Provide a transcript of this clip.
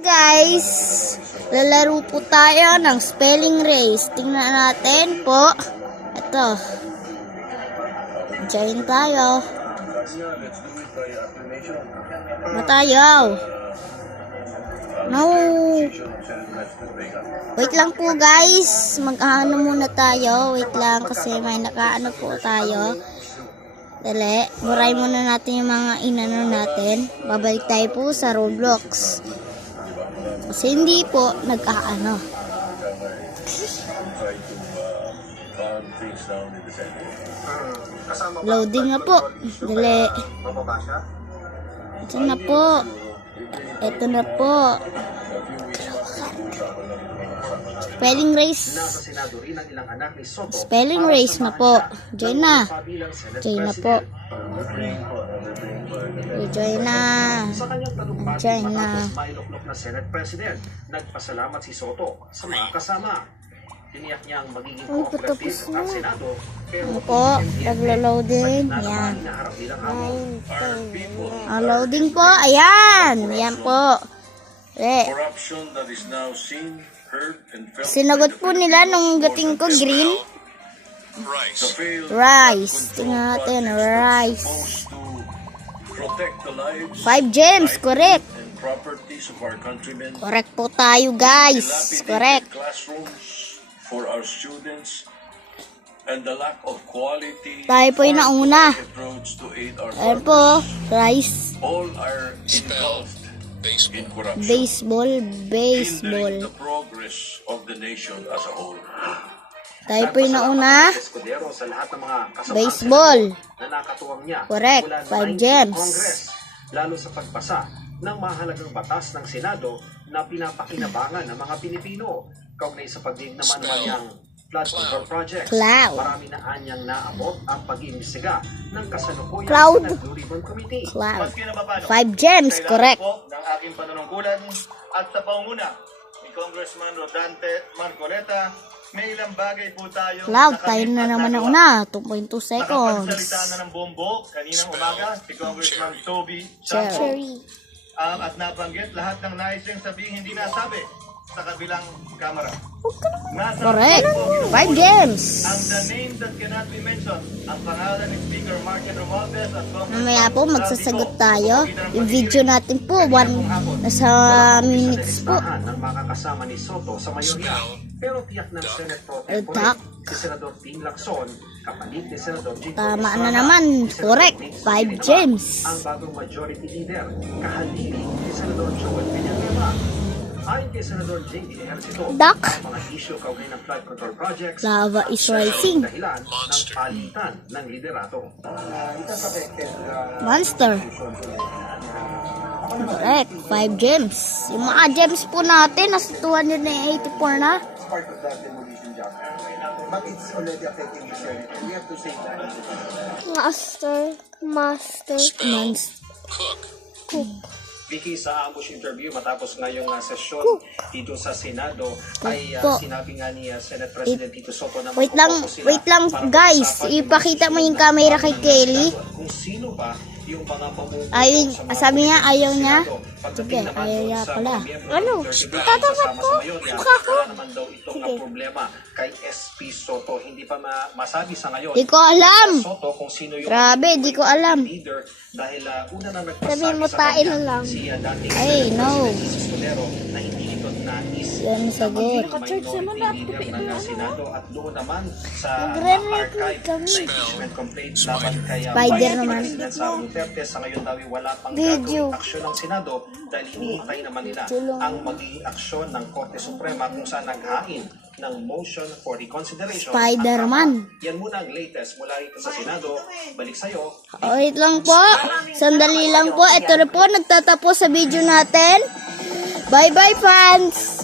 Guys, lalaro po tayo ng spelling race. Tingnan natin po. Ito. Join tayo. Matayaw. No. Wait lang po guys. Mag-ano muna tayo. Wait lang kasi may nakaano po tayo. Dali. Buray muna natin yung mga inano natin. Babalik tayo po sa Roblox. Kasi hindi po nagkaano. Loading na po. Dali. Ito na po. Ito na po. Spelling race. Spelling race na po. Join na. Join na po. Join na. Join na. Na Senate President, nagpasalamat si Soto sa mga kasama. Tiniyak niyang magiging cooperative ang Senado, pero ano po, naglo-loading. Yan. Loading po. Ayan. Ayan po. Sinagot po nila nung gating ko green. Rice. Tingnan natin. Rice. 5 gems. Correct. Correct po tayo guys. Correct. For our students and the lack of quality. Tayo po yung nauna. Ayan po. Rice. All are involved in corruption. Baseball. Hindering the progress of the nation as a whole. Tayo po yung nauna. sa lahat ng mga kasamahan Baseball. na nakatuwang niya. Correct. 5 gems. Congress, lalo sa pagpasa ng mahalagang batas ng Senado na pinapakinabangan ng mga Pilipino. Kaugnay sa pagdinig naman ng niyang flood control projects. Cloud. Marami na anyang naabot ang pag-iimbestiga ng kasalukuyang Cloud. Senate Blue Ribbon Committee. Cloud. 5 gems. Correct. Ng aking panunungkulan at sa pangunguna ni Congressman Rodante Marcoleta, may ilang bagay po tayo. Cloud. Tayo na naman na una. 2.2 seconds. Nakapagsalita na ng bombo kaninang umaga si Congressman Toby Chanco. Cherry. At nabanggit lahat ng nais niyang sabihin hindi nasabi sa kabilang kamera. Correct. 5 gems. Ang the name that cannot be mentioned, ang pangalan ni Speaker Martin Romualdez at Congressman Mamaya po magsasagot tayo. Yung video natin po, nasa minutes po. Ng makakasama ni Soto sa mayorya. Pero tiyak ng Senate Pro Utak. si Senador Tin Lacson, kapalit ni Senador Jing Tama Estrada, na naman. si Senador Correct. Vince 5 Silva, gems. ang bagong majority leader, kahalili ni Senador Joel Villanueva. Ayon kay Senador Jing Ejercito, Duck. ang mga issue kaugnay ng flood control projects Lava is rising. dahilan ng palitan ng liderato. Monster. Correct. 5 gems. Yung mga gems po natin, nasa 284 na. Part of that demolition job. But it's already affecting the Senate. And we have to say that. Master. Vicky, sa ambush interview matapos ngayong sesyon dito sa Senado ay Po. sinabi nga ni Senate President Tito Soto na Wait lang para guys. pag-usapan Ipakita mo yung camera kay Kelly. kung sino ba yung mga pamuputo Ayun, sa mga sabi niya, komite ayaw ng niya. Senado. Pagdating Sige, naman ayaw doon niya sa pala. mga miyembro Ano? ng 30 branch Tatapat kasama ko? sa mayorya, Mukha ko? wala naman daw itong Sige. problema kay SP Soto. Hindi pa masabi sa ngayon. Di ko alam. Soto kung sino yung Grabe, di ko alam. leader dahil una na nagpasabi Sabihin mo, sa tain kanya na lang. si dating Ay, no. President Jesus Solero na hindi ito nais Yan ang sagot. minority leader ng Senado at doon naman sa Nagre-record archive kami. na impeachment complaint laban kay Spider Vice naman. President Sara Duterte. Sa ngayon daw wala pang Video. gagawing aksyon ng Senado dahil hinihintay naman nila ang magiging aksyon ng Korte Suprema kung saan naghain ng motion for reconsideration. Spider-Man. Yan muna ang latest mula rito sa Senado. Balik sa'yo. Wait lang po. Sandali lang po. Ito na po. Nagtatapos sa video natin. Bye-bye fans.